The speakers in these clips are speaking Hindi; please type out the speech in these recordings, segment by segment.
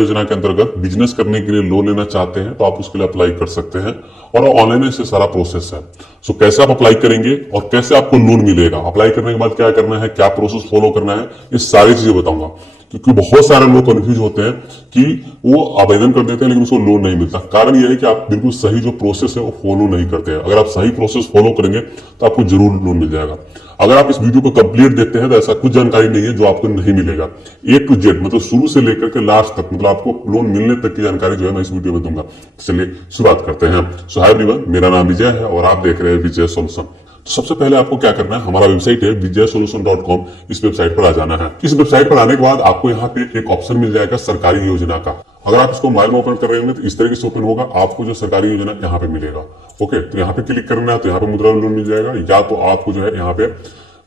योजना के अंतर्गत बिजनेस करने के लिए लोन लेना चाहते हैं तो आप उसके लिए अप्लाई कर सकते हैं और ऑनलाइन से सारा प्रोसेस है। सो कैसे आप अप्लाई करेंगे और कैसे आपको लोन मिलेगा, अप्लाई करने के बाद क्या करना है, क्या प्रोसेस फॉलो करना है, ये सारी चीजें बताऊंगा। क्योंकि बहुत सारे लोग कंफ्यूज होते हैं कि वो आवेदन कर देते हैं लेकिन उसको लोन नहीं मिलता। कारण यह है कि आप बिल्कुल सही जो प्रोसेस है वो फॉलो नहीं करते हैं। अगर आप सही प्रोसेस फॉलो करेंगे तो आपको जरूर लोन मिल जाएगा। अगर आप इस वीडियो को कंप्लीट देखते हैं तो ऐसा कुछ जानकारी नहीं है जो आपको नहीं मिलेगा। A to Z मतलब शुरू से लेकर के लास्ट तक, मतलब आपको लोन मिलने तक की जानकारी जो है मैं इस वीडियो में दूंगा। चलिए शुरुआत करते हैं। सो हाय एवरीवन, मेरा नाम विजय है और आप देख रहे हैं विजय सॉल्यूशन। तो सबसे पहले आपको क्या करना है, हमारा वेबसाइट है vijaysolution.com, इस वेबसाइट पर आ जाना है। इस वेबसाइट पर आने के बाद आपको यहाँ पे एक ऑप्शन मिल जाएगा सरकारी योजना का। अगर आप इसको मोबाइल में ओपन कर रहे होंगे तो इस तरीके से ओपन होगा, आपको जो सरकारी योजना यहाँ पे मिलेगा। ओके, तो यहाँ पे क्लिक करना है तो यहाँ पे मुद्रा लोन मिल जाएगा, या तो आपको जो है यहाँ पे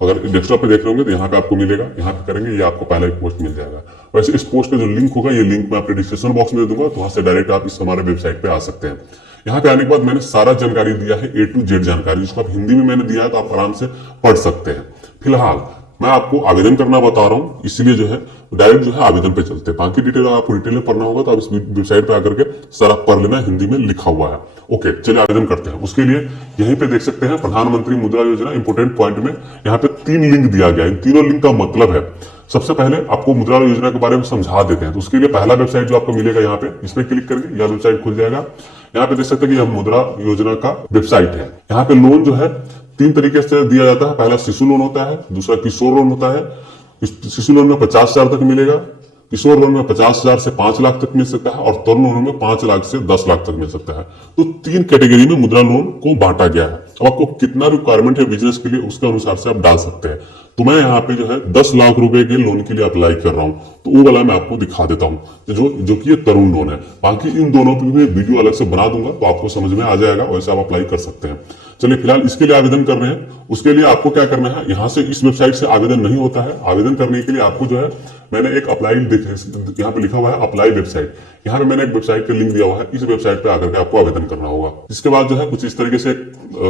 अगर डेस्कटॉप पे देख रहे होंगे तो यहाँ पे आपको मिलेगा, यहाँ पे करेंगे ये आपको पहला एक पोस्ट मिल जाएगा। वैसे इस पोस्ट का जो लिंक होगा ये लिंक मैं आपके डिस्क्रिप्शन बॉक्स में दे दूंगा, तो वहां से डायरेक्ट आप इस हमारे वेबसाइट पे आ सकते हैं। यहाँ पे आने के बाद मैंने सारा जानकारी दिया है, A to Z जानकारी, जिसको आप हिंदी में मैंने दिया है तो आप आराम से पढ़ सकते हैं। फिलहाल मैं आपको आवेदन करना बता रहा हूँ, इसलिए जो है डायरेक्ट जो है आवेदन पे चलते हैं। बाकी डिटेल आपको डिटेल में पढ़ना होगा तो आप इस वेबसाइट पे आकर के सारा पढ़ लेना, हिंदी में लिखा हुआ है। ओके, चलिए आवेदन करते हैं। उसके लिए यहीं पे देख सकते हैं प्रधानमंत्री मुद्रा योजना इंपोर्टेंट पॉइंट में यहाँ पे 3 लिंक दिया गया है। इन तीनों लिंक का मतलब है, सबसे पहले आपको मुद्रा योजना के बारे में समझा देते हैं। तो उसके लिए पहला वेबसाइट जो आपको मिलेगा यहाँ पे, इसमें क्लिक करके यह वेबसाइट खुल जाएगा। यहाँ पे देख सकते हैं कि यह मुद्रा योजना का वेबसाइट है। यहाँ पे लोन जो है 3 तरीके से दिया जाता है। पहला शिशु लोन होता है, दूसरा किशोर लोन होता है। शिशु लोन में 50,000 तक मिलेगा, किशोर लोन में 50,000 से 5 लाख तक मिल सकता है और तरुण लोन में 5 लाख से 10 लाख तक मिल सकता है। तो 3 कैटेगरी में मुद्रा लोन को बांटा गया है। अब आपको कितना रिक्वायरमेंट है बिजनेस के लिए उसके अनुसार से आप डाल सकते हैं। तो मैं यहाँ पे जो है 10 लाख रुपए के लोन के लिए अप्लाई कर रहा हूँ, तो वो वाला मैं आपको दिखा देता हूँ जो कि ये तरुण लोन है। बाकी इन दोनों पे भी वीडियो अलग से बना दूंगा तो आपको समझ में आ जाएगा, वैसे आप अप्लाई कर सकते हैं। चलिए फिलहाल इसके लिए आवेदन कर रहे हैं। उसके लिए आपको क्या करना है, यहाँ से इस वेबसाइट से आवेदन नहीं होता है। आवेदन करने के लिए आपको जो है मैंने एक अप्लाई यहाँ पे लिखा हुआ है अप्लाई वेबसाइट, यहाँ पे मैंने एक वेबसाइट का लिंक दिया हुआ है। इस वेबसाइट पे आकर के आपको आवेदन करना होगा। इसके बाद जो है कुछ इस तरीके से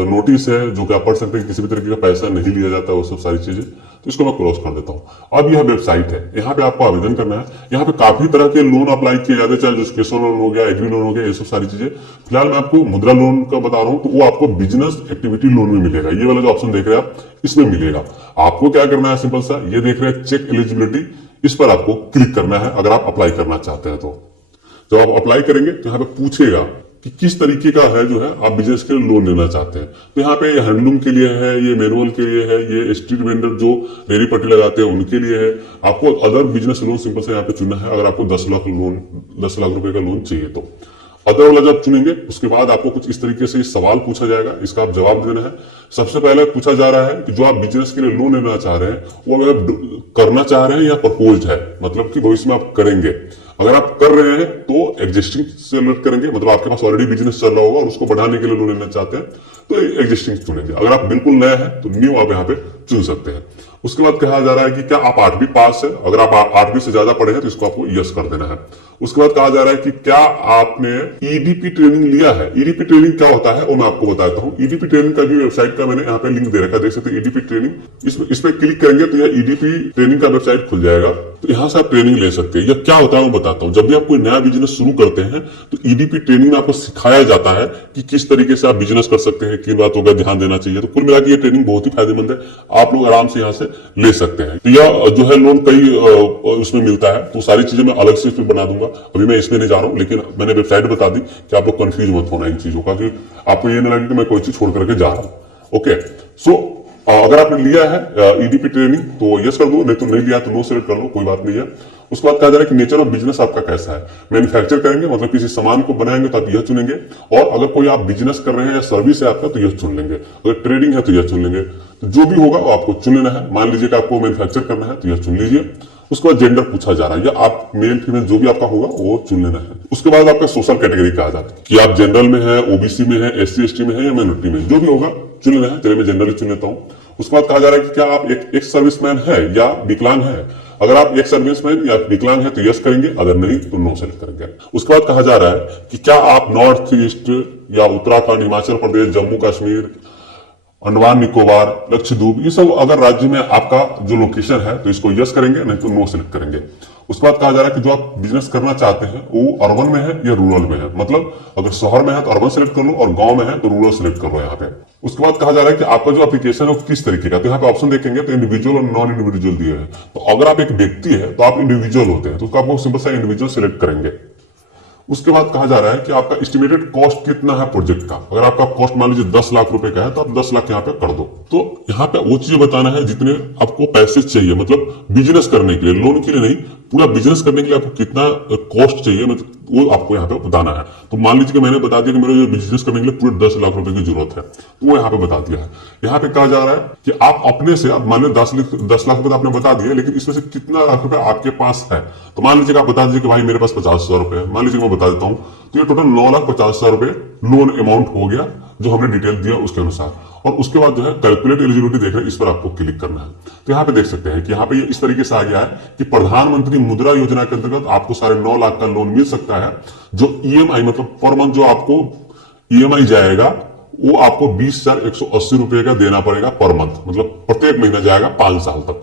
नोटिस है जो कि आप पढ़ सकते हैं, किसी भी तरीके का पैसा नहीं लिया जाता, वो सब सारी चीजें। तो इसको मैं क्रॉस कर देता हूँ। अब यह वेबसाइट है, यहाँ पे आपको आवेदन करना है। यहाँ पे काफी तरह के लोन अप्लाई किए जाते हैं, चाहे जो किशोर लोन हो गया, एग्री लोन हो गया, ये सब सारी चीजें। फिलहाल मैं आपको मुद्रा लोन का बता रहा हूँ, तो वो आपको बिजनेस एक्टिविटी लोन में मिलेगा। ये वाला जो ऑप्शन देख रहे हैं आप, इसमें मिलेगा। आपको क्या करना है, सिंपल सा ये देख रहे हैं चेक एलिजिबिलिटी, इस पर आपको क्लिक करना है अगर आप अप्लाई करना चाहते हैं। तो जब आप अप्लाई करेंगे तो यहाँ पे पूछेगा कि किस तरीके का है जो है आप बिजनेस के लिए लोन लेना चाहते हैं। तो यहाँ पे हैंडलूम के लिए है, ये मैनुअल के लिए है, ये स्ट्रीट वेंडर जो रेडी पट्टी लगाते हैं उनके लिए है। आपको अदर बिजनेस लोन सिंपल से यहाँ पे चुनना है अगर आपको 10 लाख रुपए का लोन चाहिए तो। अदर वाला जब चुनेंगे उसके बाद आपको कुछ इस तरीके से सवाल पूछा जाएगा, इसका आप जवाब देना है। सबसे पहले पूछा जा रहा है कि जो आप बिजनेस के लिए लोन लेना चाह रहे हैं वो आप करना चाह रहे हैं या प्रपोज्ड है, मतलब कि भविष्य में आप करेंगे। अगर आप कर रहे हैं तो एग्जिस्टिंग सेलेक्ट करेंगे, मतलब आपके पास ऑलरेडी बिजनेस चल रहा होगा और उसको बढ़ाने के लिए लोन लेना चाहते हैं तो एग्जिस्टिंग चुनेंगे। अगर आप बिल्कुल नया है तो न्यू आप यहाँ पे चुन सकते हैं। उसके बाद कहा जा रहा है कि क्या आप 8वीं पास है, अगर आप 8वीं से ज्यादा पढ़े हैं तो इसको आपको यस कर देना है। उसके बाद कहा जा रहा है कि क्या आपने ईडीपी ट्रेनिंग लिया है। ईडीपी ट्रेनिंग क्या होता है वो मैं आपको बताता हूँ। ईडीपी ट्रेनिंग का भी वेबसाइट का मैंने यहाँ पे लिंक दे रखा है, देख सकते हैं ईडीपी ट्रेनिंग। इस पे क्लिक करेंगे तो यह ईडीपी ट्रेनिंग का वेबसाइट खुल जाएगा, तो यहाँ से आप ट्रेनिंग ले सकते हैं। यह क्या होता है मैं बताता हूँ। जब भी आप कोई नया बिजनेस शुरू करते हैं तो ईडीपी ट्रेनिंग में आपको सिखाया जाता है कि किस तरीके से आप बिजनेस कर सकते हैं, किन बातों का ध्यान देना चाहिए। तो कुल मिलाकर ये ट्रेनिंग बहुत ही फायदेमंद है, आप लोग आराम से यहाँ से ले सकते हैं। तो यह जो है लोन कई उसमें मिलता है, तो सारी चीजें मैं अलग से इसमें बना दूंगा, अभी मैं इसमें नहीं जा रहा हूँ। लेकिन मैंने वेबसाइट बता दी कि आप लोग कंफ्यूज मत होना इन चीजों का, कि आपको ये नहीं लगे कि मैं कोई चीज छोड़ करके जा रहा हूँ। ओके, सो अगर आपने लिया है ईडीपी ट्रेनिंग तो यस कर दो, नहीं तो नहीं लिया तो नो सेलेक्ट कर लो, कोई बात नहीं है। उसके बाद कहा जा रहा है कि नेचर ऑफ बिजनेस आपका कैसा है। मैन्युफैक्चर करेंगे मतलब किसी सामान को बनाएंगे तो आप यह चुनेंगे, और अगर कोई आप बिजनेस कर रहे हैं या सर्विस है आपका तो यह चुन लेंगे। अगर ट्रेडिंग है तो यह चुन लेंगे। तो जो भी होगा वो आपको चुन लेना है। मान लीजिए कि आपको मैन्युफैक्चर करना है तो यह चुन लीजिए। उसके बाद जेंडर पूछा जा रहा है, या आप मेल फीमेल जो भी आपका होगा वो चुन लेना है। उसके बाद आपका सोशल कैटेगरी कहा जाता है कि आप जनरल में है, ओबीसी में है, एससी एसटी में है या माइनॉरिटी में, जो भी होगा चुन लेना है। चलिए मैं जनरली चुन लेता हूँ। उसके बाद कहा जा रहा है कि क्या आप एक सर्विसमैन है या विकलांग है। अगर आप एक सर्विसमैन या विकलांग है तो यस करेंगे, अगर नहीं तो नो सेलेक्ट करेंगे। उसके बाद कहा जा रहा है कि क्या आप नॉर्थ ईस्ट या उत्तराखंड, हिमाचल प्रदेश, जम्मू कश्मीर अंडमान निकोबार, लक्षद्वीप, ये सब अगर राज्य में आपका जो लोकेशन है तो इसको यस करेंगे, नहीं तो नो सिलेक्ट करेंगे। उसके बाद कहा जा रहा है कि जो आप बिजनेस करना चाहते हैं वो अर्बन में है या रूरल में है, मतलब अगर शहर में है तो अर्बन सिलेक्ट कर लो और गांव में है तो रूरल सिलेक्ट कर लो यहाँ पे। उसके बाद कहा जा रहा है कि आपका जो एप्लीकेशन है वो किस तरीके का, तो यहाँ पे ऑप्शन देखेंगे तो इंडिविजुअल और नॉन इंडिविजुअल दिए हैं। तो अगर आप एक व्यक्ति है तो आप इंडिविजुअल होते हैं, तो उसको आपको सिंपल सा इंडिविजुअल सिलेक्ट करेंगे। उसके बाद कहा जा रहा है कि आपका एस्टिमेटेड कॉस्ट कितना है प्रोजेक्ट का। अगर आपका कॉस्ट मान लीजिए 10 लाख रुपए का है तो आप 10 लाख यहाँ पे कर दो। तो यहाँ पे वो चीज बताना है जितने आपको पैसे चाहिए, मतलब बिजनेस करने के लिए, लोन के लिए नहीं, पूरा बिजनेस करने के लिए आपको कितना कॉस्ट चाहिए, मतलब वो आपको यहाँ पे बताना है। तो मान लीजिए कि मैंने बता दिया कि मेरे बिजनेस करने के लिए पूरे 10 लाख रुपए की जरूरत है, तो वो यहाँ पे बता दिया है। यहाँ पे कहा जा रहा है कि आप अपने से, आप मान लीजिए 10 लाख रुपए तो आपने बता दिया, लेकिन इसमें से कितना लाख रुपए आपके पास है। तो मान लीजिए आप बता दीजिए कि भाई मेरे पास 50,000 रुपए है, मान लीजिए मैं बता देता हूँ, तो ये टोटल 9,50,000 रुपए लोन अमाउंट हो गया जो हमने डिटेल दिया उसके अनुसार। और उसके बाद जो है कैलकुलेट एलिजिबिलिटी देख रहे हैं, इस पर आपको क्लिक करना है। तो यहाँ पे देख सकते हैं कि यहाँ पे ये इस तरीके से आ गया है कि प्रधानमंत्री मुद्रा योजना के अंतर्गत आपको 9.5 लाख का लोन मिल सकता है। जो ईएमआई मतलब पर मंथ जो आपको ईएमआई जाएगा वो आपको 20,180 रुपए का देना पड़ेगा पर मंथ, मतलब प्रत्येक महीना जाएगा 5 साल तक।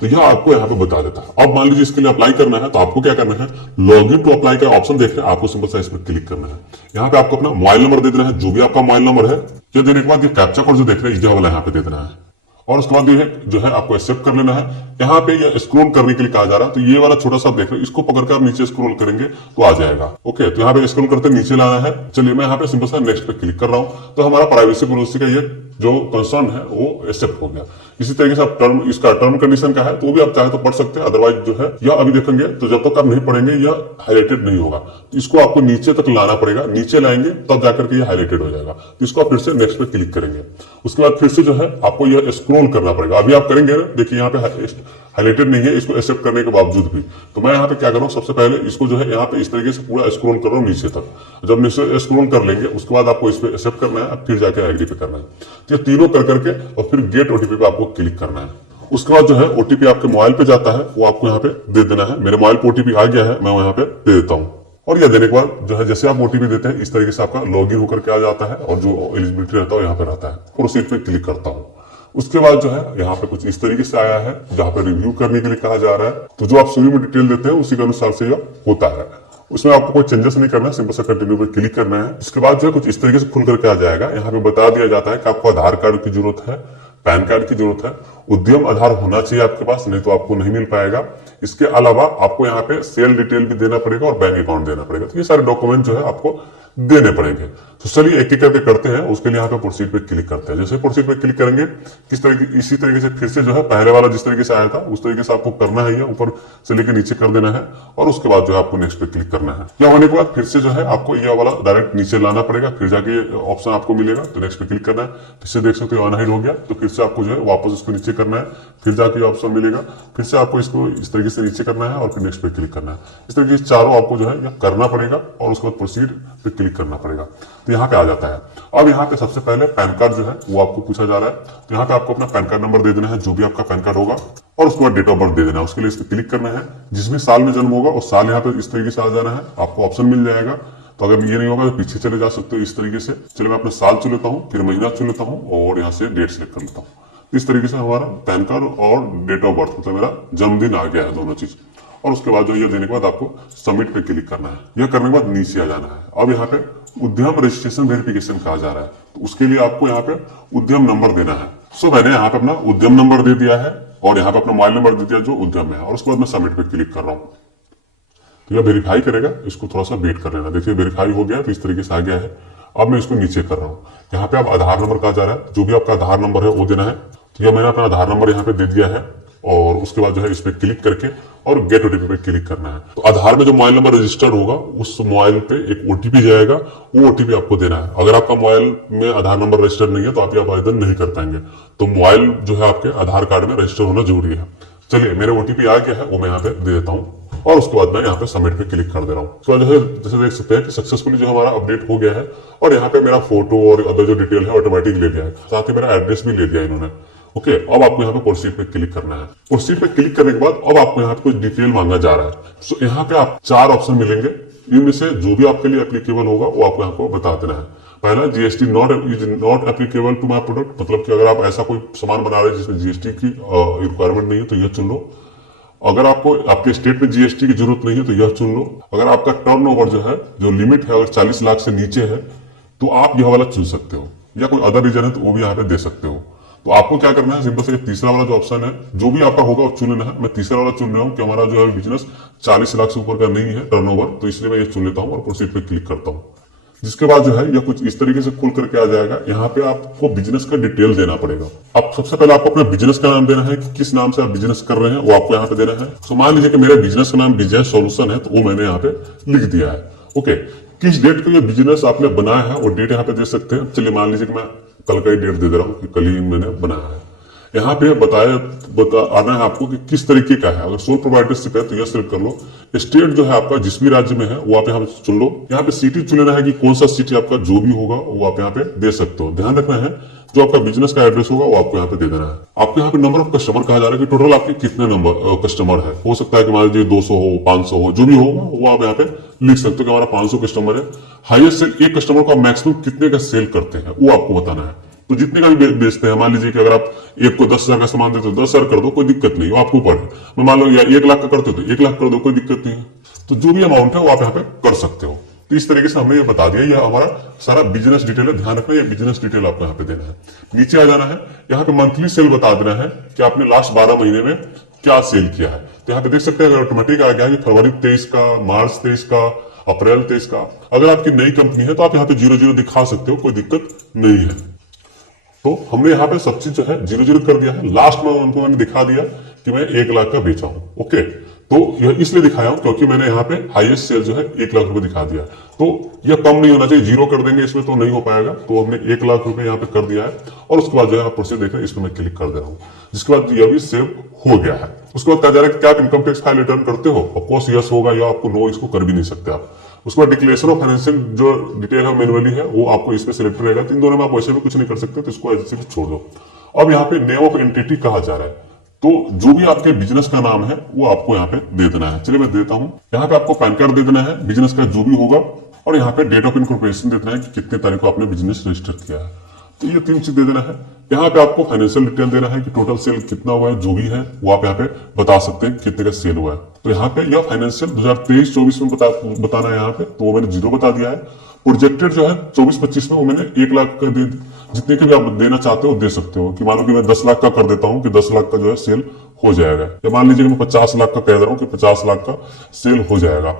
तो यह आपको यहाँ पे बता देता है। अब मान लीजिए इसके लिए अप्लाई करना है तो आपको क्या करना है, लॉग इन टू अप्लाई का ऑप्शन देख रहे हैं, आपको सिंपल सा इस पर क्लिक करना है। यहाँ पे आपको अपना मोबाइल नंबर दे देना है, जो भी आपका मोबाइल नंबर है। ये देने के बाद ये कैप्चा कोड जो देख रहे हैं ये वाला यहाँ पे दे देना है, और उसके बाद ये जो है आपको एक्सेप्ट कर लेना है। यहाँ पे ये स्क्रॉल करने के लिए कहा जा रहा है, तो ये वाला छोटा सा देख रहे हैं, इसको पकड़कर आप नीचे स्क्रॉल करेंगे तो आ जाएगा। ओके, तो यहाँ पे स्क्रॉल करते नीचे लाना है। चलिए मैं यहाँ पे सिंपल सा नेक्स्ट पे क्लिक कर रहा हूँ, तो हमारा प्राइवेसी पॉलिसी का ये जो कंसर्न है वो एक्सेप्ट हो गया। इसी तरीके से आप इसका टर्म कंडीशन का है तो वो भी आप चाहे तो पढ़ सकते हैं, अदरवाइज जो है यह अभी देखेंगे तो जब तक आप नहीं पढ़ेंगे यह हाईलाइटेड नहीं होगा। तो इसको आपको नीचे तक लाना पड़ेगा, नीचे लाएंगे तब जाकर के ये हाईलाइटेड हो जाएगा। तो इसको आप फिर से नेक्स्ट पे क्लिक करेंगे। उसके बाद फिर से जो है आपको यह स्क्रॉल करना पड़ेगा। अभी आप करेंगे, देखिए यहाँ पे हाईलाइटेड नहीं है इसको एक्सेप्ट करने के बावजूद भी। तो मैं यहाँ पे क्या कर रहा हूँ, सबसे पहले इसको जो है यहाँ पे इस तरीके से पूरा स्क्रॉल कर रहा हूँ नीचे तक। जब नीचे स्क्रॉल कर लेंगे उसके बाद आपको इस पे एक्सेप्ट करना है, फिर जाके एग्री पे करना है। तो ये तीनों कर करके और फिर गेट ओटीपी पे आपको क्लिक करना है। उसके बाद जो है ओटीपी आपके मोबाइल पे जाता है, वो आपको यहाँ पे दे देना है। मेरे मोबाइल पे ओटीपी आ गया है, मैं यहाँ पे दे देता हूँ। और यह देने के बाद जो है जैसे आप ओटीपी देते हैं इस तरीके से आपका लॉगिन होकर के आ जाता है, और जो एलिजिबिलिटी रहता है यहाँ पे रहता है। प्रोसीड पे क्लिक करता हूँ। उसके बाद जो है यहाँ पे कुछ इस तरीके से आया है जहाँ पे रिव्यू करने के लिए कहा जा रहा है। तो जो आप शुरू में डिटेल देते हैं उसी के अनुसार से यह होता है, उसमें आपको कोई चेंजेस नहीं करना है, सिंपल सा कंटिन्यू पे क्लिक करना है। इसके बाद जो है कुछ इस तरीके से खुल करके आ जाएगा। यहाँ पे बता दिया जाता है कि आपको आधार कार्ड की जरूरत है, पैन कार्ड की जरूरत है, उद्यम आधार होना चाहिए आपके पास, नहीं तो आपको नहीं मिल पाएगा। इसके अलावा आपको यहाँ पे सेल डिटेल भी देना पड़ेगा और बैंक अकाउंट देना पड़ेगा। तो ये सारे डॉक्यूमेंट जो है आपको देने पड़ेंगे। तो चलिए एक एक करके करते हैं। उसके लिए यहाँ पे प्रोसीड पे क्लिक करते हैं। जैसे प्रोसीड पे क्लिक करेंगे किस तरीके, इसी तरीके से फिर से जो है पहले वाला जिस तरीके से आया था उस तरीके से आपको करना है, या ऊपर से लेकर नीचे कर देना है। और उसके बाद जो है आपको नेक्स्ट पे क्लिक करना है। यह होने के बाद फिर से जो है आपको यह वाला डायरेक्ट नीचे लाना पड़ेगा, फिर जाके ऑप्शन आपको मिलेगा तो नेक्स्ट पे क्लिक करना है। फिर से देख सकते हो अनहाइड हो गया, तो फिर से आपको जो है वापस इसको नीचे करना है, फिर जाके ऑप्शन मिलेगा, फिर से आपको इसको इस तरीके से नीचे करना है और फिर नेक्स्ट पे क्लिक करना है। इस तरीके से चारों आपको जो है करना पड़ेगा और उसके बाद प्रोसीड पे क्लिक करना पड़ेगा। तो यहाँ पे आ जाता है। अब यहाँ पे सबसे पहले पैन कार्ड जो है वो आपको पूछा जा रहा है। तो यहाँ पे आपको अपना पैन कार्ड नंबर दे देना है, जो भी आपका पैन कार्ड होगा, और उसके बाद डेट ऑफ बर्थ दे देना है। उसके लिए इस पर क्लिक करना है। जिस भी साल में जन्म होगा उस साल यहाँ पे इस तरीके से आ जाना है, आपको ऑप्शन मिल जाएगा। तो अगर ये नहीं होगा तो पीछे चले जा सकते हो इस तरीके से। चलिए मैं अपना साल चुन लेता हूँ, फिर महीना चुन लेता हूँ और यहाँ से डेट सिलेक्ट कर लेता हूँ। इस तरीके से हमारा पैन कार्ड और डेट ऑफ बर्थ मतलब मेरा जन्मदिन आ गया है, दोनों चीज। और उसके बाद जो ये देने के बाद आपको सबमिट पे क्लिक करना है। यह करने के बाद नीचे आ जाना है। अब यहाँ पे उद्यम रजिस्ट्रेशन वेरिफिकेशन कहा जा रहा है, तो उसके लिए आपको यहाँ पे उद्यम नंबर देना है। सो मैंने यहाँ पे अपना उद्यम नंबर दे दिया है और यहाँ पे अपना मोबाइल नंबर दे दिया जो उद्यम में है, और उसके बाद मैं सबमिट पे क्लिक कर रहा हूँ। तो यह वेरीफाई करेगा, इसको थोड़ा सा वेट कर लेना। देखिए वेरीफाई हो गया, तो इस तरीके से आ गया है। अब मैं इसको नीचे कर रहा हूँ। यहाँ पे आप आधार नंबर कहा जा रहा है, जो भी आपका आधार नंबर है वो देना है। तो यह मैंने अपना आधार नंबर यहाँ पे दे दिया है, और उसके बाद जो है इस पे क्लिक करके और गेट ओटीपी पे क्लिक करना है। तो आधार में जो मोबाइल नंबर रजिस्टर्ड होगा उस मोबाइल पे एक ओटीपी जाएगा, वो ओटीपी आपको देना है। अगर आपका मोबाइल में आधार नंबर रजिस्टर्ड नहीं है तो आप यह आवेदन नहीं कर पाएंगे। तो मोबाइल जो है आपके आधार कार्ड में रजिस्टर होना जरूरी है। चलिए मेरे ओटीपी आ गया है, वो मैं यहाँ पे दे देता हूँ, और उसके बाद मैं यहाँ पे सबमिट पे क्लिक कर दे रहा हूँ। उसके बाद जो है जैसे देख सकते हैं कि सक्सेसफुली जो हमारा अपडेट हो गया है, और यहाँ पे मेरा फोटो और अदर जो डिटेल है ऑटोमेटिक ले लिया है, साथ ही मेरा एड्रेस भी ले लिया इन्होंने। ओके, अब आपको यहाँ पे प्रोसीड पे क्लिक करना है। प्रोसीड पे क्लिक करने के बाद अब आपको यहाँ पे कुछ डिटेल मांगा जा रहा है। सो यहाँ पे आप 4 ऑप्शन मिलेंगे, इनमें से जो भी आपके लिए एप्लीकेबल होगा वो आपको यहाँ को बता देना है। पहला GST not applicable to my product, मतलब कि अगर आप ऐसा कोई सामान बना रहे हैं जिसमें जीएसटी की रिक्वायरमेंट नहीं है तो यह चुन लो। अगर आपको आपके स्टेट में जीएसटी की जरूरत नहीं है तो यह चुन लो। अगर आपका टर्नओवर जो है, जो लिमिट है, अगर 40 लाख से नीचे है तो आप यह वाला चुन सकते हो, या कोई अदर रीजन है तो वो भी यहाँ पे दे सकते हो। तो आपको क्या करना है, सिंपल से तीसरा वाला जो ऑप्शन है, जो भी आपका होगा वो चुन लेना है। मैं तीसरा वाला चुन रहा हूँ कि हमारा जो है बिजनेस 40 लाख से ऊपर का नहीं है टर्नओवर, तो इसलिए मैं ये चुन लेता हूँ और प्रोसीड पे क्लिक करता हूँ। जिसके बाद जो है यह कुछ इस तरीके से खुल करके आ जाएगा। यहाँ पे आपको बिजनेस का डिटेल देना पड़ेगा। अब सबसे पहले आपको अपने बिजनेस का नाम देना है कि किस नाम से आप बिजनेस कर रहे हैं, वो आपको यहाँ पे देना है। तो मान लीजिए कि मेरे बिजनेस का नाम विजय सॉल्यूशन है, तो वो मैंने यहाँ पे लिख दिया है। ओके, किस डेट को ये बिजनेस आपने बनाया है वो डेट यहाँ पे दे सकते हैं। चलिए मान लीजिए कि मैं कल का ही डेट दे रहा हूँ कि कल ही मैंने बनाया है। यहाँ पे आना है आपको कि किस तरीके का है। अगर सोल प्रोप्राइटरशिप है तो यह सिलेक्ट कर लो। स्टेट जो है आपका जिस भी राज्य में है वो आप यहाँ पे चुन लो। यहाँ पे सिटी चुन लेना है कि कौन सा सिटी आपका जो भी होगा वो आप यहाँ पे दे सकते हो। ध्यान रखना है जो आपका बिजनेस का एड्रेस होगा वो आपको यहाँ पे दे देना है। आपको यहाँ पे नंबर ऑफ कस्टमर कहा जा रहा है कि टोटल आपके कितने नंबर कस्टमर है। हो सकता है कि मान लीजिए 200 हो, 500 हो, जो भी होगा वो आप यहाँ पे लिख सकते हो कि हमारा 500 कस्टमर है। हाईएस्ट सेल, एक कस्टमर को मैक्सिमम कितने का सेल करते हैं वो आपको बताना है। तो जितने का भी बेचते हैं, मान लीजिए कि अगर आप एक को 10,000 का सामान देते हो 10,000 कर दो, कोई दिक्कत नहीं, वो आपके ऊपर है। मैं मान लो या 1 लाख का करते हो तो 1 लाख कर दो, कोई दिक्कत नहीं है। तो जो भी अमाउंट है वो आप यहाँ पे कर सकते हो। तो इस तरीके से हमने ये बता दिया, यह हमारा सारा बिजनेस डिटेल है। ध्यान रखना, ये बिजनेस डिटेल आपको यहाँ पे देना है। नीचे आ जाना है, यहाँ पे मंथली सेल बता देना है कि आपने लास्ट 12 महीने में क्या सेल किया है। तो यहाँ पे देख सकते हैं ऑटोमेटिक आ गया है कि फरवरी 23 का, मार्च 23 का, अप्रैल 23 का। अगर आपकी नई कंपनी है तो आप यहाँ पे 00 दिखा सकते हो, कोई दिक्कत नहीं है। तो हमने यहाँ पे सब चीज जो है 00 कर दिया है। लास्ट में उनको मैंने दिखा दिया कि मैं 1 लाख का बेचा हूं। ओके, तो यह इसलिए दिखाया हूं क्योंकि मैंने यहाँ पे हाईएस्ट सेल जो है 1 लाख रुपए दिखा दिया। तो यह कम नहीं होना चाहिए, 0 कर देंगे इसमें तो नहीं हो पाएगा। तो हमने 1 लाख रुपए यहाँ पे कर दिया है और उसके बाद जो है आप प्रोसेस देख रहे हैं, इसको मैं क्लिक कर दे रहा हूँ। जिसके बाद यह भी सेव हो गया है। उसके बाद कहा जा रहा है कि क्या आप इनकम टैक्स फाइल रिटर्न करते हो। ऑफकोर्स यस होगा, या आपको नो, इसको कर भी नहीं सकते आप। उसके बाद डिक्लेरेशन ऑफ फाइनेंशियल जो डिटेल है मैनुअली है वो आपको इसमें सिलेक्ट रहेगा। इन दोनों में आप वैसे भी कुछ नहीं कर सकते, तो इसको ऐसे भी छोड़ दो। अब यहाँ पे नेम ऑफ एंटिटी कहा जा रहा है, तो जो भी आपके बिजनेस का नाम है वो आपको यहाँ पे दे देना है। चलिए मैं देता हूँ। यहाँ पे आपको पैन कार्ड दे देना है बिजनेस का जो भी होगा, और यहाँ पे डेट ऑफ इनकॉर्पोरेशन दे देना है कि कितने तारीख को आपने बिजनेस रजिस्टर किया है। तो ये 3 चीज दे देना है। यहाँ पे आपको फाइनेंशियल डिटेल देना है कि टोटल सेल कितना हुआ है, जो भी है वो आप यहाँ पे बता सकते हैं कितने का सेल हुआ है। तो यहाँ पे यह फाइनेंशियल 2023-24 में बताना है यहाँ पे, तो वो मैंने 0 बता दिया है। प्रोजेक्टेड जो है 24-25 में वो मैंने 1 लाख का दे, जितने के भी आप देना चाहते हो दे सकते हो। कि मान लो कि मैं 10 लाख का कर देता हूँ कि 10 लाख का जो है सेल हो जाएगा, या मान लीजिए कि मैं 50 लाख का कह दे रहा हूँ कि 50 लाख का सेल हो जाएगा।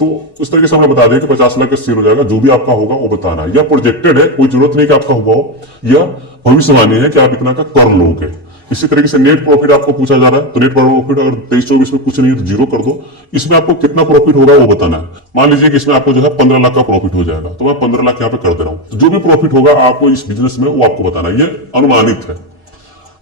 तो उस तरीके से हमने बता दिया कि 50 लाख का सेल हो जाएगा। जो भी आपका होगा वो बताना है। यह प्रोजेक्टेड है, कोई जरूरत नहीं कि आपका हुआ हो, यह भविष्यवाणी है कि आप इतना का कर लोगे। इसी तरीके से नेट प्रॉफिट आपको पूछा जा रहा है, तो नेट प्रॉफिट अगर 23-24 में कुछ नहीं है तो 0 कर दो। इसमें आपको कितना प्रॉफिट होगा वो बताना है। मान लीजिए कि इसमें आपको जो है 15 लाख का प्रॉफिट हो जाएगा, तो मैं 15 लाख यहाँ पे कर दे रहा हूँ। जो भी प्रॉफिट होगा आपको इस बिजनेस में वो आपको बताना है, ये अनुमानित है।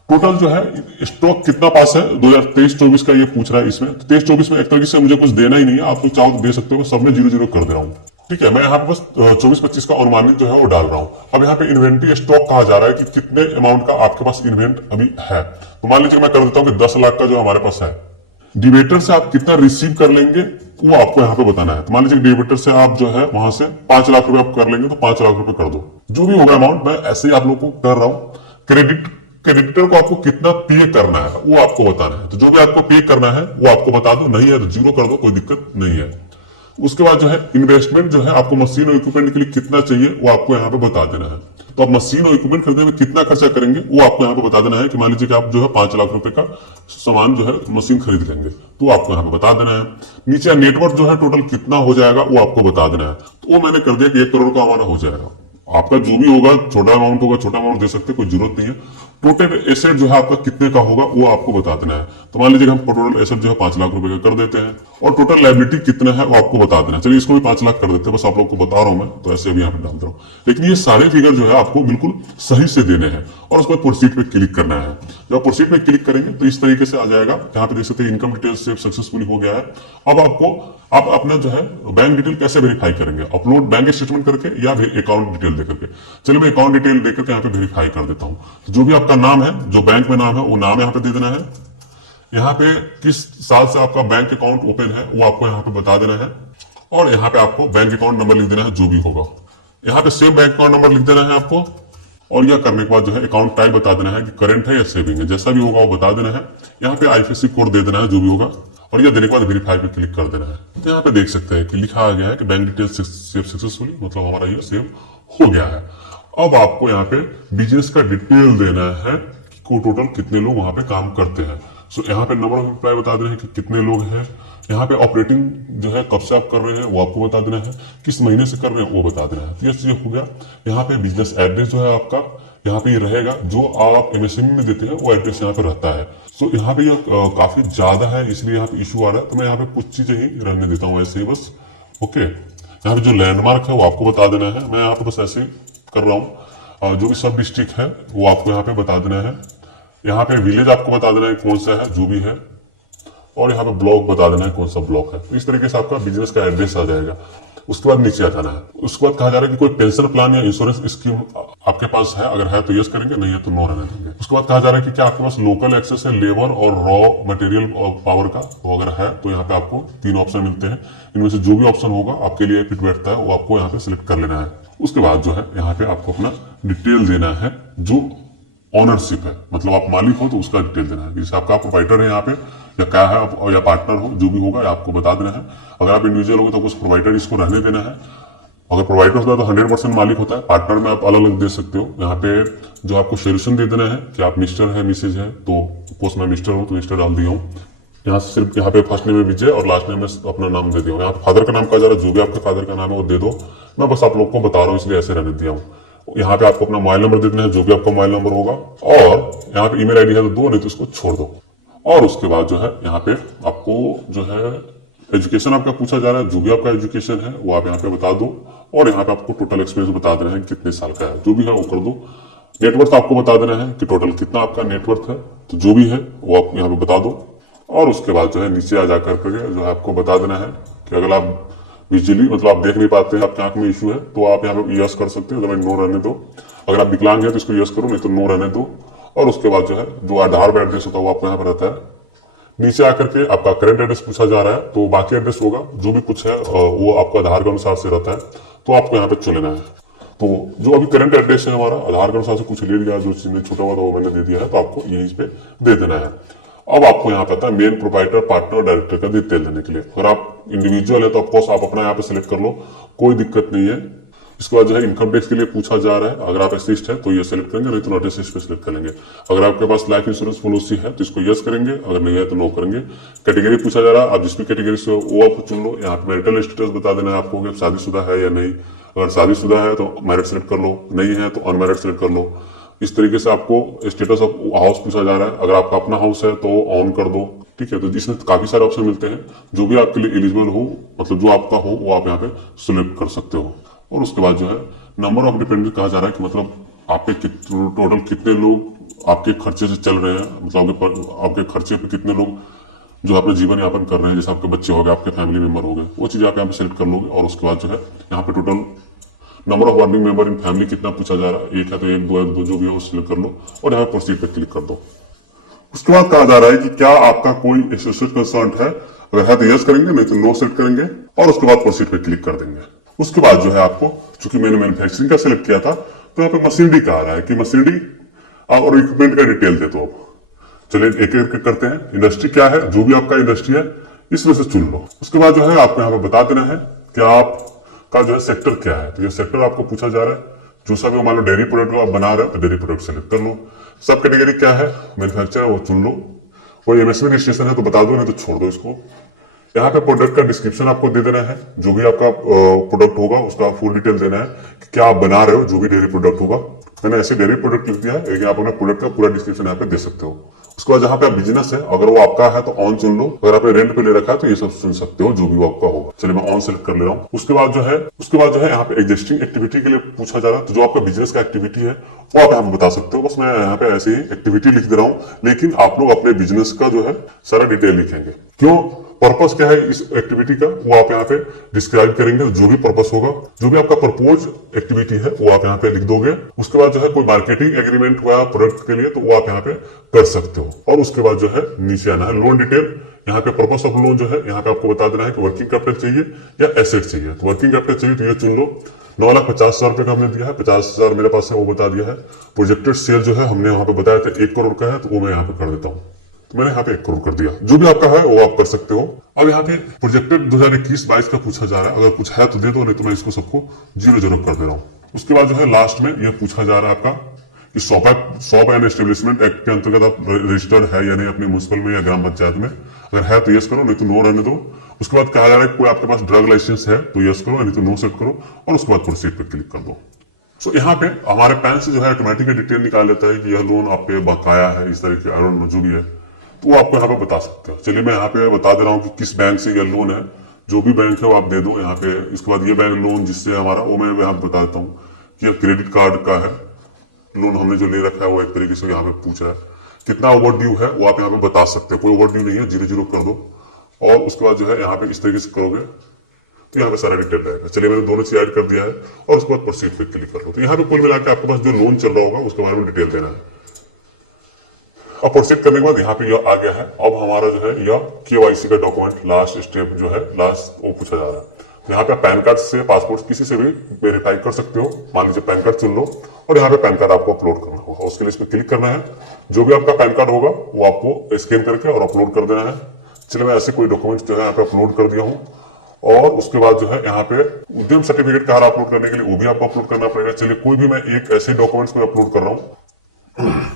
टोटल जो है स्टॉक कितना पास है 2023-24 का ये पूछ रहा है इसमें। 23-24 में एक तरीके से मुझे कुछ देना ही नहीं है, आप चाहो तो दे सकते हो। सब में 0-0 कर दे रहा हूँ। ठीक है, मैं यहाँ पे बस 24-25 का अनुमानित जो है वो डाल रहा हूँ। अब यहाँ पे इन्वेंट्री स्टॉक कहा जा रहा है कि कितने अमाउंट का आपके पास इन्वेंट अभी है। तो मान लीजिए मैं कर देता हूँ कि 10 लाख का जो हमारे पास है। डिबेटर से आप कितना रिसीव कर लेंगे वो आपको यहाँ पे बताना है। तो मान लीजिए डिबेटर से आप जो है वहां से 5 लाख रुपए आप कर लेंगे, तो 5 लाख रुपए कर दो। जो भी होगा अमाउंट मैं ऐसे ही आप लोगों को कर रहा हूँ। क्रेडिटर को आपको कितना पे करना है वो आपको बताना है। तो जो भी आपको पे करना है वो आपको बता दो, नहीं है तो 0 कर दो, कोई दिक्कत नहीं है। उसके बाद जो है इन्वेस्टमेंट जो है आपको मशीन और इक्विपमेंट के लिए कितना चाहिए वो आपको यहाँ पे बता देना है। तो आप मशीन और इक्विपमेंट खरीदने में कितना खर्चा करेंगे वो आपको यहाँ पे बता देना है। कि मान लीजिए कि आप जो है 5 लाख रुपए का सामान जो है मशीन खरीद लेंगे, तो आपको यहाँ पे बता देना है। नीचे नेटवर्क जो है टोटल कितना हो जाएगा वो आपको बता देना है। तो वो मैंने कर दिया कि 1 करोड़ का हमारा हो जाएगा। आपका जो भी होगा, छोटा अमाउंट होगा छोटा अमाउंट दे सकते, कोई जरूरत नहीं है। टोटल एसेट जो है आपका कितने का होगा वो आपको बता देना है। तो मान लीजिए हम टोटल एसेट जो है 5 लाख रुपए का कर देते हैं, और टोटल लायबिलिटी कितना है वो आपको बता देना है। चलिए इसको भी 5 लाख कर देते हैं, बस आप लोग को बता रहा हूं मैं, तो ऐसे अभी यहाँ पे डाल दे रहा हूँ। लेकिन ये सारे फिगर जो है आपको बिल्कुल सही से देने हैं, और उसके बाद प्रोसीड पे क्लिक करना है। जब आप प्रोसीड पे क्लिक करेंगे तो इस तरीके से आ जाएगा। यहाँ पे देख सकते हैं इनकम डिटेल सेव सक्सेसफुली हो गया है। अब आपको आप अपना जो है बैंक डिटेल कैसे वेरीफाई करेंगे, अपलोड बैंक स्टेटमेंट करके या अकाउंट डिटेल देकर के। चलिए मैं अकाउंट डिटेल देकर के यहाँ पे वेरीफाई कर देता हूँ। तो जो भी आपका नाम है, जो बैंक में नाम है वो नाम यहाँ पे दे देना है। यहाँ पे किस साल से आपका बैंक अकाउंट ओपन है वो आपको यहाँ पे बता देना है, और यहाँ पे आपको बैंक अकाउंट नंबर लिख देना है जो भी होगा। यहाँ पे सेव बैंक अकाउंट नंबर लिख देना है आपको, और यह करने के बाद जो है अकाउंट टाइप बता देना है कि करंट है या सेविंग है, जैसा भी होगा वो बता देना है। यहाँ पे आईएफएससी कोड दे देना है जो भी होगा, और यह देने के बाद वेरीफाई पे क्लिक कर देना है। तो यहाँ पे देख सकते हैं कि लिखा आ गया है कि बैंक डिटेल सेव सक्सेसफुली, मतलब हमारा ये सेव हो गया है। अब आपको यहाँ पे बिजनेस का डिटेल देना है कि टोटल कितने लोग वहां पे काम करते हैं। सो यहाँ पे नंबर ऑफ एम्प्लॉय बता देना है कि कितने लोग हैं। यहाँ पे ऑपरेटिंग जो है कब से आप कर रहे हैं वो आपको बता देना है, किस महीने से कर रहे हैं वो बता देना है। तो ये चीज हो गया। यहाँ पे बिजनेस एड्रेस जो है आपका यहाँ पे ये रहेगा, जो आप एमएसएमई में देते हैं वो एड्रेस यहाँ पे रहता है। सो यहाँ पे ये काफी ज्यादा है, इसलिए यहाँ पे इशू आ रहा है, तो मैं यहाँ पे कुछ चीजें ही रहने देता हूँ ऐसे ही बस। ओके, यहाँ पे जो लैंडमार्क है वो आपको बता देना है, मैं यहाँ पे बस ऐसे ही कर रहा हूँ। जो भी सब डिस्ट्रिक्ट है वो आपको यहाँ पे बता देना है। यहाँ पे विलेज आपको बता देना है कौन सा है जो भी है, और यहाँ पे ब्लॉक बता देना है कौन सा ब्लॉक है। तो इस तरीके से आपका बिजनेस का एड्रेस आ जाएगा। उसके बाद नीचे आ जाना है। उसके बाद कहा जा रहा है कि कोई पेंशन प्लान या इंश्योरेंस स्कीम आपके पास है, अगर है तो यस करेंगे, नहीं है तो नो रहने देंगे। उसके बाद कहा जा रहा है कि क्या आपके पास लोकल एक्सेस है लेबर और रॉ मटेरियल पावर का, तो अगर है तो यहाँ पे आपको 3 ऑप्शन मिलते हैं। इनमें से जो भी ऑप्शन होगा आपके लिए फिट बैठता है वो आपको यहाँ पे सिलेक्ट कर लेना है। उसके बाद जो है यहाँ पे आपको अपना डिटेल देना है, जो ऑनरशिप है, मतलब आप मालिक हो तो उसका डिटेल देना है। जैसे आपका प्रोवाइडर है यहाँ पे या क्या है आप, या पार्टनर हो, जो भी होगा आपको बता देना है। अगर आप इंडिविजुअल हो तो उस प्रोवाइडर इसको रहने देना है। अगर प्रोवाइडर होता है तो 100% मालिक होता है। पार्टनर में आप अलग अलग दे सकते हो। यहाँ पे जो आपको सोल्यूशन दे देना है कि आप मिस्टर है मिसेज है, तो सपोज मैं मिस्टर हूँ तो मिस्टर डाल दिया हूँ। यहाँ से सिर्फ यहाँ पे फर्स्ट नेम में विजय और लास्ट नेम में अपना नाम दे दिया हूँ। यहाँ फादर का नाम कहा जा रहा है, जो भी आपके फादर का नाम है वो दे दो। मैं बस आप लोग को बता रहा हूँ इसलिए ऐसे रहने दिया हूँ। यहाँ पे आपको अपना मोबाइल नंबर दे देना है, जो भी आपका मोबाइल नंबर होगा, और यहाँ पे ईमेल आईडी है तो दो, नहीं तो उसको छोड़ दो। और उसके बाद जो है यहाँ पे आपको जो है एजुकेशन आपका पूछा जा रहा है, जो भी आपका एजुकेशन है वो आप यहाँ पे बता दो, और यहाँ पे आपको टोटल एक्सपीरियंस बता देना है कितने साल का है, जो भी है वो कर दो। नेटवर्थ आपको बता देना है कि टोटल कितना आपका नेटवर्थ है, तो जो भी है वो आप यहाँ पे बता दो। और उसके बाद जो है नीचे आ जाकर के जो है आपको बता देना है कि अगर आप विजुअली मतलब आप देख नहीं पाते हैं, आपकी आंख में इशू है, तो आप यहाँ पे यस कर सकते हो, नो रहने दो। अगर आप विकलांग है तो इसको यस करो, नहीं तो नो रहने दो। और उसके बाद जो है जो आधार एड्रेस होता है वो आपको यहाँ पर रहता है। नीचे आकर के आपका करंट एड्रेस पूछा जा रहा है, तो बाकी एड्रेस होगा जो भी कुछ है वो आपको आधार के अनुसार से रहता है, तो आपको यहाँ पे चुन लेना है। तो जो अभी करंट एड्रेस है हमारा आधार के अनुसार से कुछ ले लिया, जो चीज छूटा हुआ था वो मैंने दे दिया है, तो आपको यहीं पे दे देना है। अब आपको यहाँ पे आता है मेन प्रोप्राइटर पार्टनर डायरेक्टर का डिटेल देने के लिए। अगर आप इंडिविजुअल है तो ऑफकोर्स आप अपना यहाँ पे सिलेक्ट कर लो, कोई दिक्कत नहीं है। इसके बाद जो है इनकम टैक्स के लिए पूछा जा रहा है, अगर आप असिस्ट है तो ये सिलेक्ट करेंगे, नहीं तो नॉट असिस्ट पे सिलेक्ट करेंगे। अगर आपके पास लाइफ इंश्योरेंस पॉलिसी है तो इसको यस करेंगे, अगर नहीं है तो नो करेंगे। कैटेगरी पूछा जा रहा है, आप जिस भी कैटेगरी से हो वो आप चुन लो। यहाँ पे मैरिटल स्टेटस बता देना है आपको कि शादीशुदा है या नहीं। अगर शादीशुदा है तो मैरिड सेलेक्ट कर लो, नहीं है तो अनमैरिड सेलेक्ट कर लो। इस तरीके से आपको स्टेटस ऑफ हाउस पूछा जा रहा है, अगर आपका अपना हाउस है तो ऑन कर दो, ठीक है। तो इसमें काफी सारे ऑप्शन मिलते हैं, जो भी आपके लिए एलिजिबल हो, मतलब जो आपका हो वो आप यहाँ पे सिलेक्ट कर सकते हो। और उसके बाद जो है नंबर ऑफ डिपेंडेंट कहा जा रहा है कि मतलब आपके टोटल कितने लोग आपके खर्चे से चल रहे हैं, मतलब आपके खर्चे पे कितने लोग जो अपना जीवन यापन कर रहे हैं, जैसे आपके बच्चे हो गए, आपके फैमिली मेंबर हो गए, वो चीज आप यहाँ पे सिलेक्ट कर लोगे। और उसके बाद जो है यहाँ पे total number of working member in family कितना पूछा जा रहा है, एक है तो एक, दो है दो, जो भी है वो सिलेक्ट कर लो, और यहाँ पे प्रोसीड पे क्लिक कर दो। उसके बाद कहा जा रहा है कि क्या आपका कोई एसोसिएट कंसर्न है, अगर है तो यस करेंगे, नहीं तो नो सेलेक्ट करेंगे, और उसके बाद प्रोसीड पे क्लिक कर देंगे। उसके बाद जो है आपको, चूंकि मैंने मैन्युफैक्चरिंग का सिलेक्ट किया था, तो यहाँ पे मशीनरी कहा रहा है कि मशीनरी और इक्विपमेंट का डिटेल दे दो। चलिए एक एक करते हैं। इंडस्ट्री क्या है, जो भी आपका इंडस्ट्री है इसमें से चुन लो। उसके बाद जो है आपको यहाँ पे बता देना है कि आपका जो है सेक्टर क्या है, तो ये सेक्टर आपको पूछा जा रहा है। जो सा भी मान लो डेयरी प्रोडक्ट आप बना रहे हो तो डेयरी प्रोडक्ट सेलेक्ट कर लो। सब कैटेगरी क्या है, मैन्युफैक्चर वो चुन लो। कोई एमएसपी रजिस्ट्रेशन है तो बता दो, नहीं तो छोड़ दो इसको। यहाँ पे प्रोडक्ट का डिस्क्रिप्शन आपको दे देना है, जो भी आपका प्रोडक्ट होगा उसका फुल डिटेल देना है कि क्या आप बना रहे हो, जो भी डेयरी प्रोडक्ट होगा। मैंने ऐसे डेयरी प्रोडक्ट लिख दिया है, लेकिन आप अपने प्रोडक्ट का पूरा डिस्क्रिप्शन यहाँ पे दे सकते हो। उसके बाद जहाँ पे आप बिजनेस है, अगर वो आपका है तो ऑन चुन लो, अगर आपने रेंट पे ले रखा है तो ये सब चुन सकते हो, जो भी वो आपका होगा। चलिए मैं ऑन सेलेक्ट कर ले रहा हूँ। उसके बाद जो है यहाँ पे एग्जिस्टिंग एक्टिविटी के लिए पूछा जा रहा है, तो जो आपका बिजनेस का एक्टिविटी है वो आप यहाँ पे बता सकते हो। बस मैं यहाँ पे ऐसे ही एक्टिविटी लिख दे रहा हूँ, लेकिन आप लोग अपने बिजनेस का जो है सारा डिटेल लिखेंगे। क्यों, पर्पस क्या है इस एक्टिविटी का, वो आप यहाँ पे डिस्क्राइब करेंगे। जो भी पर्पस होगा, जो भी आपका प्रपोज एक्टिविटी है वो आप यहाँ पे लिख दोगे। उसके बाद जो है कोई मार्केटिंग एग्रीमेंट हुआ प्रोडक्ट के लिए, तो वो आप यहाँ पे कर सकते हो। और उसके बाद जो है नीचे आना है लोन डिटेल, यहाँ पे पर्पस ऑफ लोन जो है यहाँ पे आपको बता देना है कि वर्किंग कैपिटल चाहिए या एसेट चाहिए। तो वर्किंग कैपिटल चाहिए तो ये चुन लो। 9,50,000 रुपए का हमने दिया है, 50,000 मेरे पास है वो बता दिया है। प्रोजेक्टेड सेल जो है हमने वहां पे बताया था 1 करोड़ का है, तो वो मैं यहाँ पे कर देता हूँ। तो मैंने यहाँ पे 1 करोड़ कर दिया। जो भी आपका है वो आप कर सकते हो। अब यहाँ पे प्रोजेक्टेड 2021-22 का पूछा जा रहा है, अगर कुछ है तो दे दो, नहीं तो मैं इसको सबको 0 कर दे रहा हूँ। उसके बाद जो है लास्ट में यह पूछा जा रहा है आपका कि शॉप एंड एस्टेब्लिशमेंट एक्ट के अंतर्गत आप रजिस्टर्ड है या नहीं अपने म्युनिसिपल में या ग्राम पंचायत में। अगर है तो यस करो, नहीं तो नो रहने दो। उसके बाद कहा जा रहा है कोई आपके पास ड्रग लाइसेंस है तो यस करो, नहीं तो नो सेट करो, और उसके बाद प्रोसीड पे क्लिक कर दो। सो यहाँ पे हमारे पैन से जो है ऑटोमेटिक डिटेल निकाल लेता है कि यह लोन आप पे बकाया है, इस तरह के आई डोंट नो जो भी है, तो वो आपको यहाँ पे बता सकते हो। चलिए मैं यहाँ पे बता दे रहा हूँ कि किस बैंक से यह लोन है। जो भी बैंक है वो आप दे दो यहाँ पे। इसके बाद ये बैंक लोन जिससे हमारा, वो मैं यहाँ पे बता देता हूँ कि यह क्रेडिट कार्ड का है लोन हमने जो ले रखा है, वो एक तरीके से यहाँ पे पूछा है। कितना ओवर ड्यू है वो आप यहाँ पे बता सकते हो। कोई ओवर ड्यू नहीं है, 0 कर दो, और उसके बाद जो है यहाँ पे इस तरीके से करोगे तो यहाँ पे सारा डिटेल रहेगा। चलिए मैंने दोनों चीज ऐड कर दिया है, और उसके बाद प्रोसीड पे क्लिक कर लो। तो यहाँ पे कुल मिला के आपके पास जो लोन चल रहा होगा उसके बारे में डिटेल देना है। अब प्रोसीड करने के बाद यहाँ पे यह आ गया है। अब हमारा जो है यह KYC का डॉक्यूमेंट लास्ट स्टेप जो है, लास्ट वो पूछा जा रहा है। यहाँ पे पैन कार्ड से, पासपोर्ट किसी से भी वेरीफाई कर सकते हो। मान लीजिए पैन कार्ड चुन लो, और यहाँ पे पैन कार्ड आपको अपलोड करना होगा। उसके लिए इस पर क्लिक करना है। जो भी आपका पैन कार्ड होगा वो आपको स्कैन करके और अपलोड कर देना है। चलिए मैं ऐसे कोई डॉक्यूमेंट्स जो है यहाँ पे अपलोड कर दिया हूँ। और उसके बाद जो है यहाँ पे उद्यम सर्टिफिकेट का अपलोड करने के लिए वो भी आपको अपलोड करना पड़ेगा। चलिए कोई भी मैं एक ऐसे डॉक्यूमेंट्स को अपलोड कर रहा हूँ।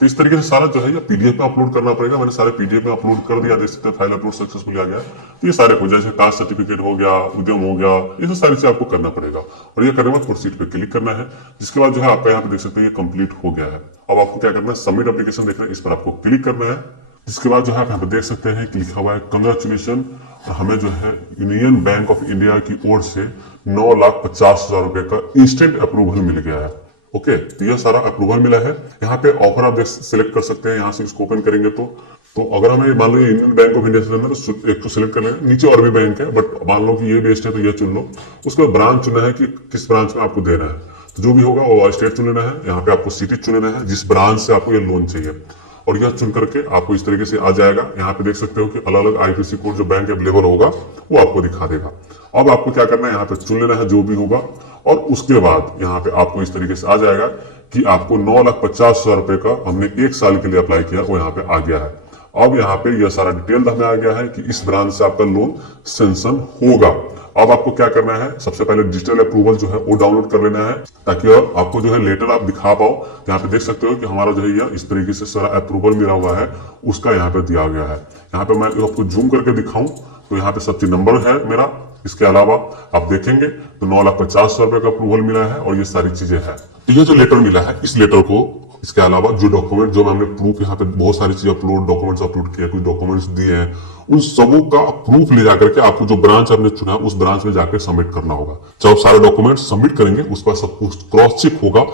तो इस तरीके से सारा जो है ये PDF में अपलोड करना पड़ेगा। मैंने सारे PDF में अपलोड कर दिया, देख सकते हैं फाइल अपलोड सक्सेसफुली आ गया। तो ये सारे हो, जैसे कास्ट सर्टिफिकेट हो गया, उद्यम हो गया, ये सब सारी चीजें आपको करना पड़ेगा। और ये करने के बाद प्रोसीड पे क्लिक करना है, जिसके बाद जो है आपका यहाँ पे देख सकते हैं ये कंप्लीट हो गया है। अब आपको क्या करना है, सबमिट एप्लीकेशन देखना है, इस पर आपको क्लिक करना है। जिसके बाद जो है आप यहाँ पे देख सकते हैं कि लिखा हुआ है कंग्रेचुलेशन, हमें जो है यूनियन बैंक ऑफ इंडिया की ओर से 9,50,000 रुपए का इंस्टेंट अप्रूवल मिल गया है। ओके, तो यह सारा अप्रूवल मिला है। यहाँ पे ऑफर आप सिलेक्ट कर सकते हैं। यहाँ से इसको ओपन करेंगे तो अगर हमें मान लो यूनियन बैंक ऑफ इंडिया से लेना है तो एक तो सिलेक्ट कर लेंगे। नीचे और भी बैंक है, बट मान लो कि ये बेस्ट है तो ये चुन लो। उसके बाद ब्रांच चुनना है कि किस ब्रांच में आपको देना है। तो जो भी होगा वो स्टेट चुन लेना है। यहाँ पे आपको सिटी चुन लेना है जिस ब्रांच से आपको ये लोन चाहिए, और यह चुन करके आपको इस तरीके से आ जाएगा। यहाँ पे देख सकते हो कि अलग अलग IFSC कोड जो बैंक अवेलेबल होगा वो आपको दिखा देगा। अब आपको क्या करना है, यहाँ पे चुन लेना है जो भी होगा, और उसके बाद यहाँ पे आपको इस तरीके से आ जाएगा कि आपको 9,50,000 रुपए का हमने 1 साल के लिए अप्लाई किया, वो यहाँ पे आ गया है। अब यहाँ पे यह सारा डिटेल हमें आ गया है कि इस ब्रांच से आपका लोन सेंक्शन होगा। अब आपको क्या करना है, सबसे पहले डिजिटल अप्रूवल जो है वो डाउनलोड कर लेना है, ताकि आपको जो है लेटर आप दिखा पाओ। यहाँ पे देख सकते हो कि हमारा जो है यह इस तरीके से सारा अप्रूवल मिला हुआ है, उसका यहाँ पे दिया गया है। यहाँ पे मैं आपको जूम करके दिखाऊं तो यहाँ पे सबसे नंबर है मेरा। इसके अलावा आप देखेंगे तो 9,50,000 रुपए का अप्रूवल मिला है, और ये सारी चीजें हैं। तो ये जो लेटर मिला है, इस लेटर को, इसके अलावा जो डॉक्यूमेंट जो हमने प्रूफ, यहाँ पे बहुत सारी चीजें डॉक्यूमेंट्स अपलोड किए, कुछ डॉक्यूमेंट्स दिए हैं, उन सबों का प्रूफ ले जाकर के आपको जो ब्रांच आपने चुना है उस ब्रांच में जाकर सबमिट करना होगा। जब आप सारे डॉक्यूमेंट सबमिट करेंगे उसका सब कुछ क्रॉस चेक होगा।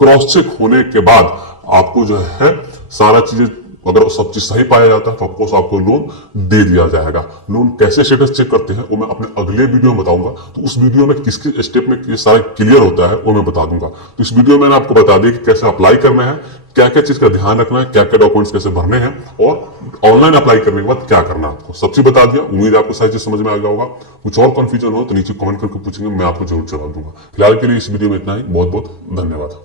क्रॉस चेक होने के बाद आपको जो है सारा चीजें, अगर सब चीज सही पाया जाता है तो ऑफकोर्स आपको लोन दे दिया जाएगा। लोन कैसे स्टेटस चेक करते हैं वो मैं अपने अगले वीडियो में बताऊंगा। तो उस वीडियो में किसके स्टेप में ये सारा क्लियर होता है वो मैं बता दूंगा। तो इस वीडियो में मैंने आपको बता दिया कि कैसे अप्लाई करना है, क्या क्या चीज का ध्यान रखना है, क्या क्या डॉक्यूमेंट्स कैसे भरने हैं, और ऑनलाइन अप्लाई करने के बाद क्या करना है आपको, सब चीज बता दिया। उम्मीद है आपको सारी चीज समझ में आ गया होगा। कुछ और कंफ्यूजन हो तो नीचे कमेंट करके पूछेंगे, मैं आपको जरूर जवाब दूंगा। फिलहाल के लिए इस वीडियो में इतना ही। बहुत बहुत धन्यवाद।